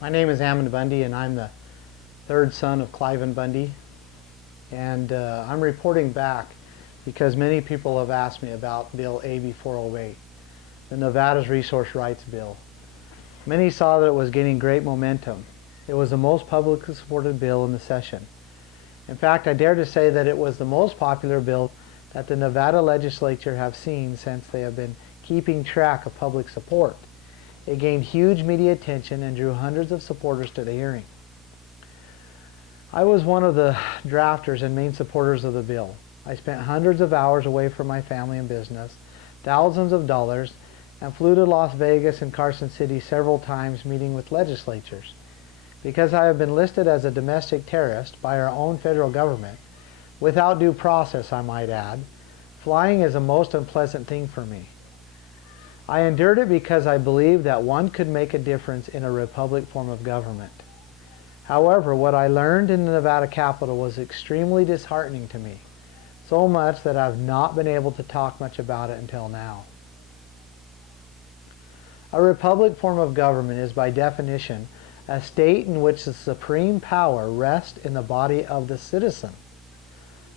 My name is Ammon Bundy, and I'm the third son of Clive and Bundy. And I'm reporting back because many people have asked me about Bill AB408, the Nevada's Resource Rights Bill. Many saw that it was getting great momentum. It was the most publicly supported bill in the session. In fact, I dare to say that it was the most popular bill that the Nevada legislature have seen since they have been keeping track of public support. It gained huge media attention and drew hundreds of supporters to the hearing. I was one of the drafters and main supporters of the bill. I spent hundreds of hours away from my family and business, thousands of dollars, and flew to Las Vegas and Carson City several times meeting with legislatures. Because I have been listed as a domestic terrorist by our own federal government, without due process I might add, flying is a most unpleasant thing for me. I endured it because I believed that one could make a difference in a republic form of government. However, what I learned in the Nevada Capitol was extremely disheartening to me, so much that I've not been able to talk much about it until now. A republic form of government is by definition a state in which the supreme power rests in the body of the citizen.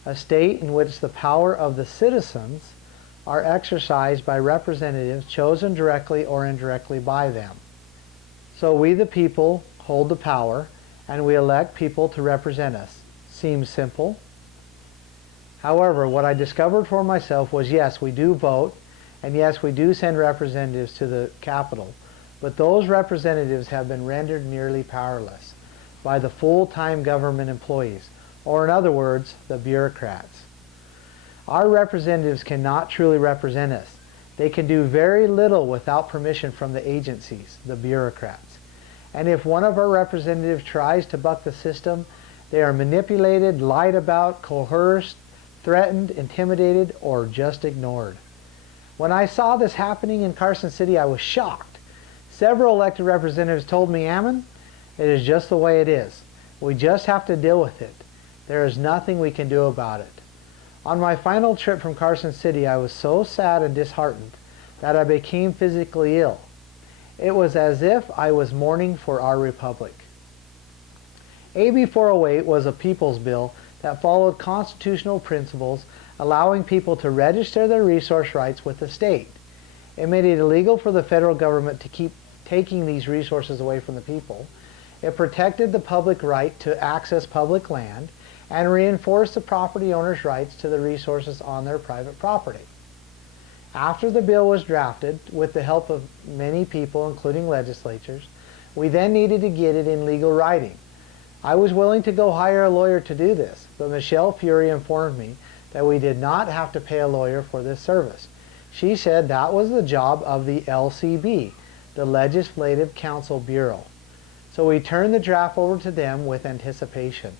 A state in which the power of the citizens are exercised by representatives chosen directly or indirectly by them. So we the people hold the power, and we elect people to represent us. Seems simple. However, what I discovered for myself was yes, we do vote, and yes, we do send representatives to the Capitol, but those representatives have been rendered nearly powerless by the full-time government employees, or in other words, the bureaucrats. Our representatives cannot truly represent us. They can do very little without permission from the agencies, the bureaucrats. And if one of our representatives tries to buck the system, they are manipulated, lied about, coerced, threatened, intimidated, or just ignored. When I saw this happening in Carson City, I was shocked. Several elected representatives told me, Ammon, it is just the way it is. We just have to deal with it. There is nothing we can do about it. On my final trip from Carson City, I was so sad and disheartened that I became physically ill. It was as if I was mourning for our republic. AB408 was a people's bill that followed constitutional principles, allowing people to register their resource rights with the state. It made it illegal for the federal government to keep taking these resources away from the people. It protected the public right to access public land and reinforced the property owners' rights to the resources on their private property. After the bill was drafted, with the help of many people, including legislatures, we then needed to get it in legal writing. I was willing to go hire a lawyer to do this, but Michelle Fury informed me that we did not have to pay a lawyer for this service. She said that was the job of the LCB, the Legislative Council Bureau. So we turned the draft over to them with anticipation.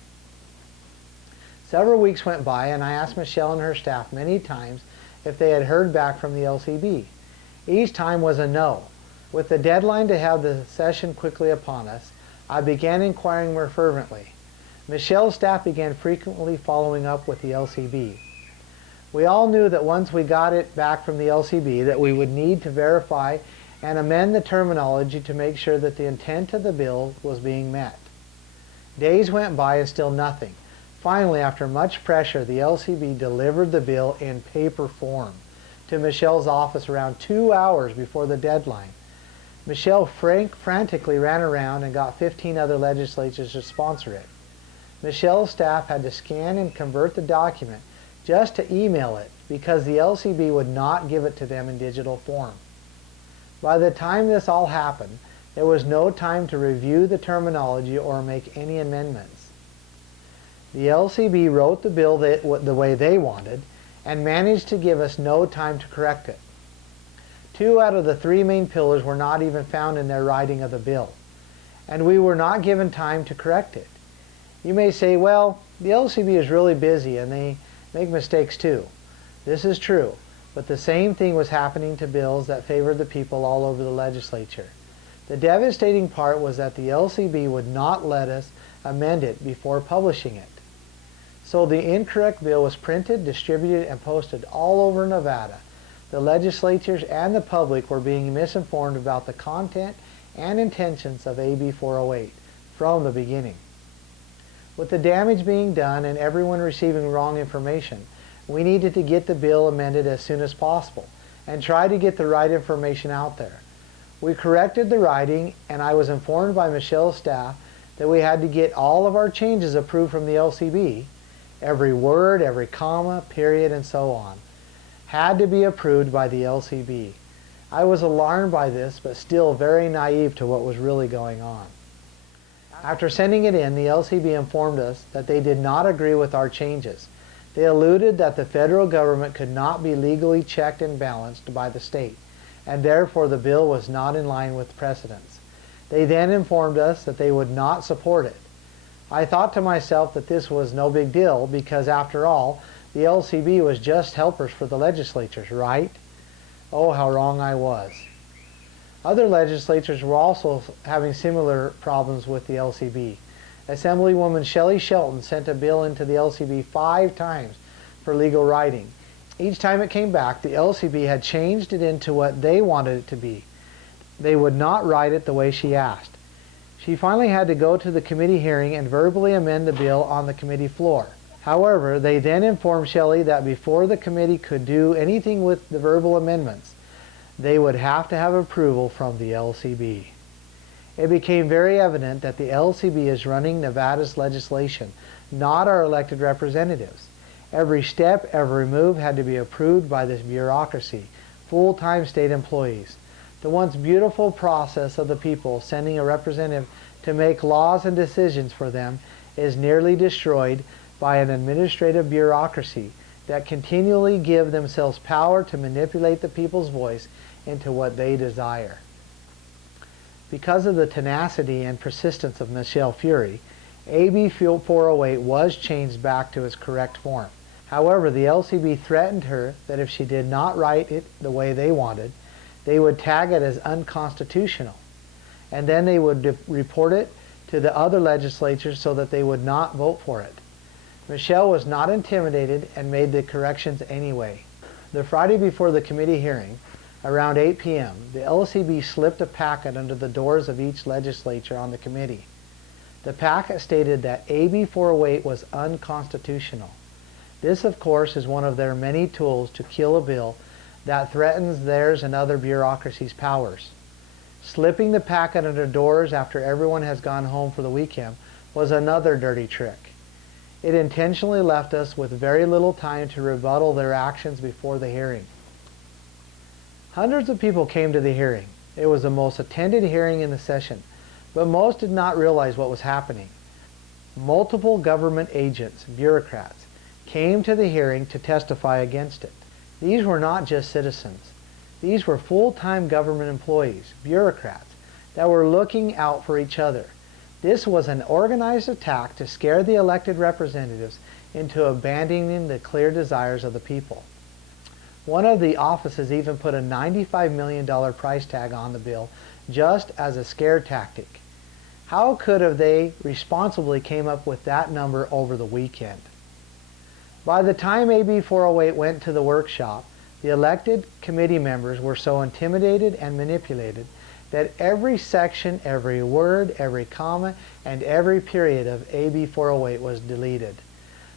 Several weeks went by, and I asked Michelle and her staff many times if they had heard back from the LCB. Each time was a no. With the deadline to have the session quickly upon us, I began inquiring more fervently. Michelle's staff began frequently following up with the LCB. We all knew that once we got it back from the LCB that we would need to verify and amend the terminology to make sure that the intent of the bill was being met. Days went by and still nothing. Finally, after much pressure, the LCB delivered the bill in paper form to Michelle's office around 2 hours before the deadline. Michelle frantically ran around and got 15 other legislatures to sponsor it. Michelle's staff had to scan and convert the document just to email it because the LCB would not give it to them in digital form. By the time this all happened, there was no time to review the terminology or make any amendments. The LCB wrote the bill the way they wanted and managed to give us no time to correct it. 2 out of the 3 main pillars were not even found in their writing of the bill, and we were not given time to correct it. You may say, well, the LCB is really busy and they make mistakes too. This is true, but the same thing was happening to bills that favored the people all over the legislature. The devastating part was that the LCB would not let us amend it before publishing it. So the incorrect bill was printed, distributed, and posted all over Nevada. The legislatures and the public were being misinformed about the content and intentions of AB 408 from the beginning. With the damage being done and everyone receiving wrong information, we needed to get the bill amended as soon as possible and try to get the right information out there. We corrected the writing, and I was informed by Michelle's staff that we had to get all of our changes approved from the LCB. Every word, every comma, period, and so on had to be approved by the LCB. I was alarmed by this, but still very naive to what was really going on. After sending it in, the LCB informed us that they did not agree with our changes. They alluded that the federal government could not be legally checked and balanced by the state, and therefore the bill was not in line with precedents. They then informed us that they would not support it. I thought to myself that this was no big deal because, after all, the LCB was just helpers for the legislatures, right? Oh, how wrong I was. Other legislatures were also having similar problems with the LCB. Assemblywoman Shelley Shelton sent a bill into the LCB 5 times for legal writing. Each time it came back, the LCB had changed it into what they wanted it to be. They would not write it the way she asked. She finally had to go to the committee hearing and verbally amend the bill on the committee floor. However, they then informed Shelley that before the committee could do anything with the verbal amendments, they would have to have approval from the LCB. It became very evident that the LCB is running Nevada's legislation, not our elected representatives. Every step, every move had to be approved by this bureaucracy, full-time state employees. The once beautiful process of the people sending a representative to make laws and decisions for them is nearly destroyed by an administrative bureaucracy that continually give themselves power to manipulate the people's voice into what they desire. Because of the tenacity and persistence of Michelle Fury, AB 408 was changed back to its correct form. However, the LCB threatened her that if she did not write it the way they wanted, they would tag it as unconstitutional, and then they would report it to the other legislatures so that they would not vote for it. Michelle was not intimidated and made the corrections anyway. The Friday before the committee hearing, around 8 p.m., the LCB slipped a packet under the doors of each legislature on the committee. The packet stated that AB 408 was unconstitutional. This, of course, is one of their many tools to kill a bill that threatens theirs and other bureaucracies' powers. Slipping the packet under doors after everyone has gone home for the weekend was another dirty trick. It intentionally left us with very little time to rebuttal their actions before the hearing. Hundreds of people came to the hearing. It was the most attended hearing in the session, but most did not realize what was happening. Multiple government agents, bureaucrats, came to the hearing to testify against it. These were not just citizens. These were full-time government employees, bureaucrats, that were looking out for each other. This was an organized attack to scare the elected representatives into abandoning the clear desires of the people. One of the offices even put a $95 million price tag on the bill just as a scare tactic. How could have they responsibly came up with that number over the weekend? By the time AB 408 went to the workshop, the elected committee members were so intimidated and manipulated that every section, every word, every comma, and every period of AB 408 was deleted.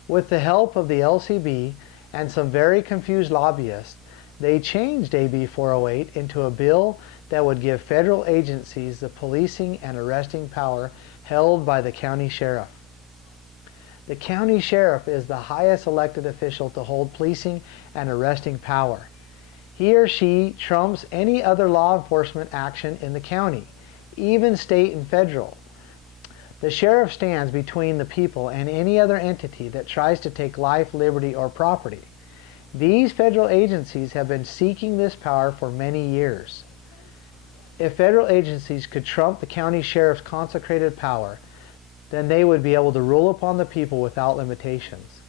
With the help of the LCB and some very confused lobbyists, they changed AB 408 into a bill that would give federal agencies the policing and arresting power held by the county sheriff. The county sheriff is the highest elected official to hold policing and arresting power. He or she trumps any other law enforcement action in the county, even state and federal. The sheriff stands between the people and any other entity that tries to take life, liberty, or property. These federal agencies have been seeking this power for many years. If federal agencies could trump the county sheriff's consecrated power, then they would be able to rule upon the people without limitations.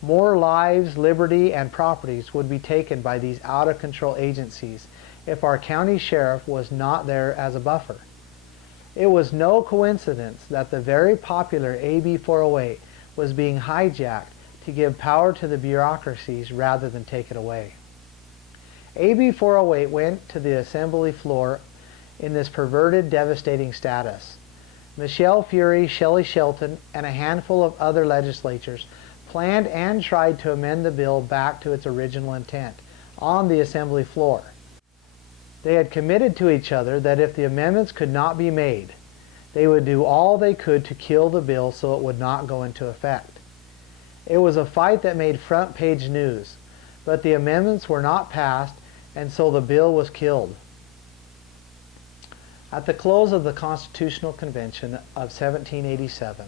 More lives, liberty, and properties would be taken by these out-of-control agencies if our county sheriff was not there as a buffer. It was no coincidence that the very popular AB 408 was being hijacked to give power to the bureaucracies rather than take it away. AB 408 went to the assembly floor in this perverted, devastating status. Michelle Fury, Shelley Shelton, and a handful of other legislators planned and tried to amend the bill back to its original intent on the Assembly floor. They had committed to each other that if the amendments could not be made, they would do all they could to kill the bill so it would not go into effect. It was a fight that made front-page news, but the amendments were not passed, and so the bill was killed. At the close of the Constitutional Convention of 1787,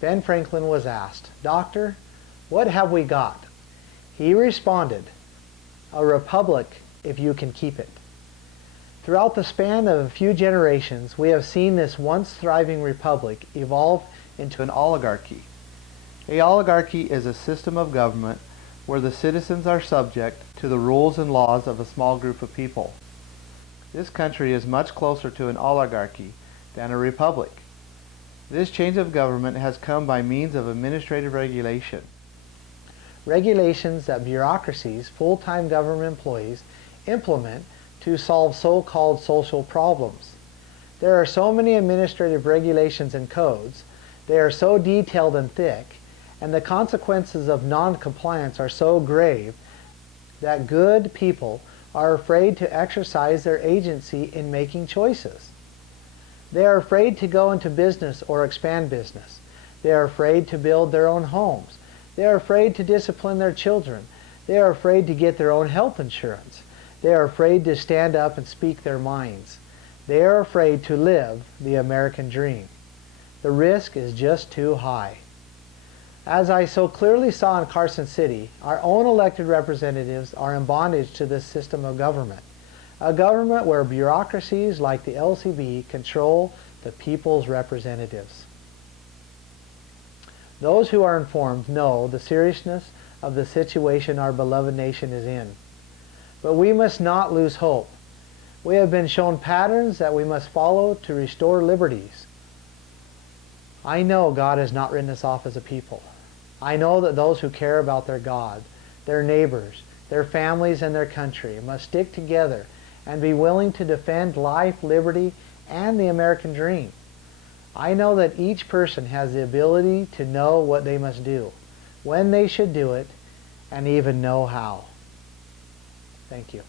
Ben Franklin was asked, "Doctor, what have we got?" He responded, "A republic if you can keep it." Throughout the span of a few generations, we have seen this once thriving republic evolve into an oligarchy. A oligarchy is a system of government where the citizens are subject to the rules and laws of a small group of people. This country is much closer to an oligarchy than a republic. This change of government has come by means of administrative regulation. Regulations that bureaucracies, full-time government employees, implement to solve so-called social problems. There are so many administrative regulations and codes, they are so detailed and thick, and the consequences of non-compliance are so grave that good people are afraid to exercise their agency in making choices. They are afraid to go into business or expand business. They are afraid to build their own homes. They are afraid to discipline their children. They are afraid to get their own health insurance. They are afraid to stand up and speak their minds. They are afraid to live the American dream. The risk is just too high. As I so clearly saw in Carson City, our own elected representatives are in bondage to this system of government. A government where bureaucracies like the LCB control the people's representatives. Those who are informed know the seriousness of the situation our beloved nation is in. But we must not lose hope. We have been shown patterns that we must follow to restore liberties. I know God has not written us off as a people. I know that those who care about their God, their neighbors, their families, and their country must stick together and be willing to defend life, liberty, and the American dream. I know that each person has the ability to know what they must do, when they should do it, and even know how. Thank you.